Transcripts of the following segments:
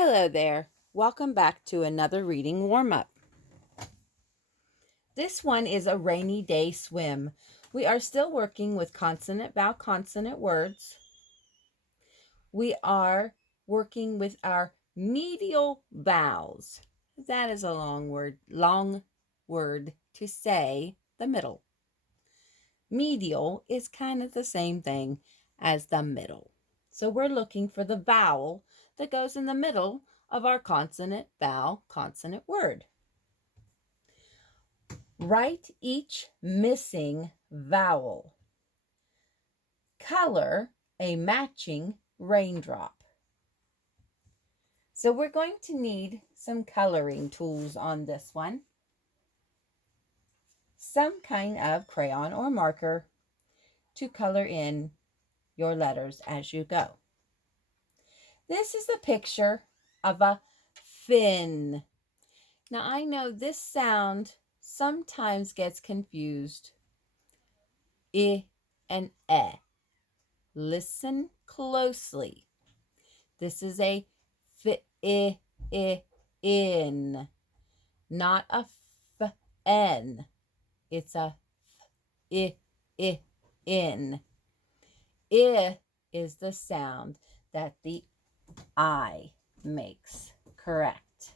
Hello there. Welcome back to another reading warm-up. This one is a rainy day swim. We are still working with consonant, vowel, consonant words. We are working with our medial vowels. That is a long word to say the middle. Medial is kind of the same thing as the middle. So we're looking for the vowel that goes in the middle of our consonant, vowel, consonant word. Write each missing vowel. Color a matching raindrop. So we're going to need some coloring tools on this one. Some kind of crayon or marker to color in your letters as you go. This is a picture of a fin. Now I know this sound sometimes gets confused. I and e. Listen closely. This is a in, not a n. It's a in. I is the sound that the I makes. Correct.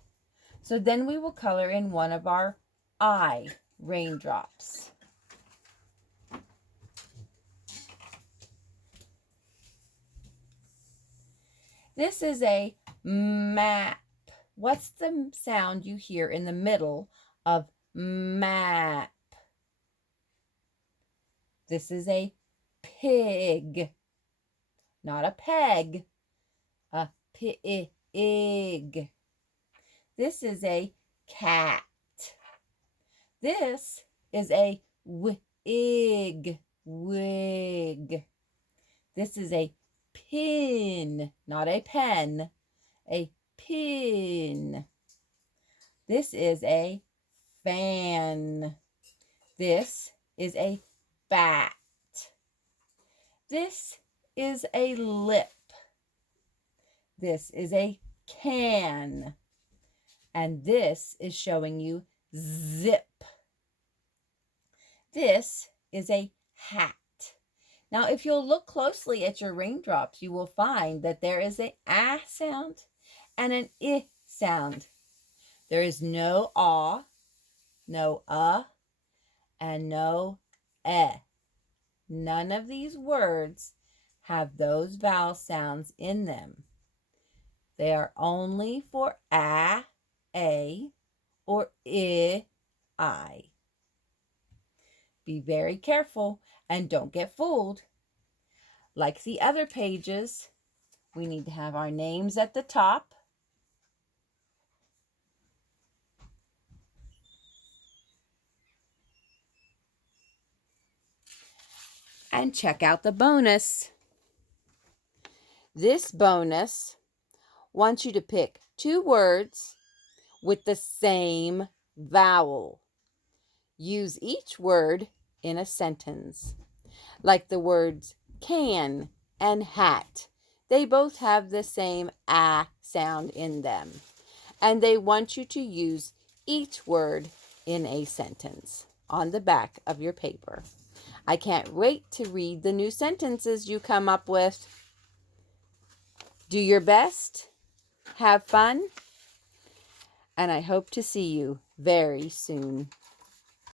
So then we will color in one of our I raindrops. This is a map. What's the sound you hear in the middle of map? This is a pig, not a peg, a pig. This is a cat. This is a wig. This is a pin, not a pen, a pin. This is a fan. This is a bat. This is a lip. This is a can. And this is showing you zip. This is a hat. Now, if you'll look closely at your raindrops, you will find that there is an ah sound and an I sound. There is no ah, no and no eh. None of these words have those vowel sounds in them. They are only for a, or I. Be very careful and don't get fooled. Like the other pages, we need to have our names at the top. And check out the bonus. This bonus wants you to pick 2 words with the same vowel. Use each word in a sentence. Like the words can and hat. They both have the same ah sound in them. And they want you to use each word in a sentence on the back of your paper. I can't wait to read the new sentences you come up with. Do your best, have fun, and I hope to see you very soon.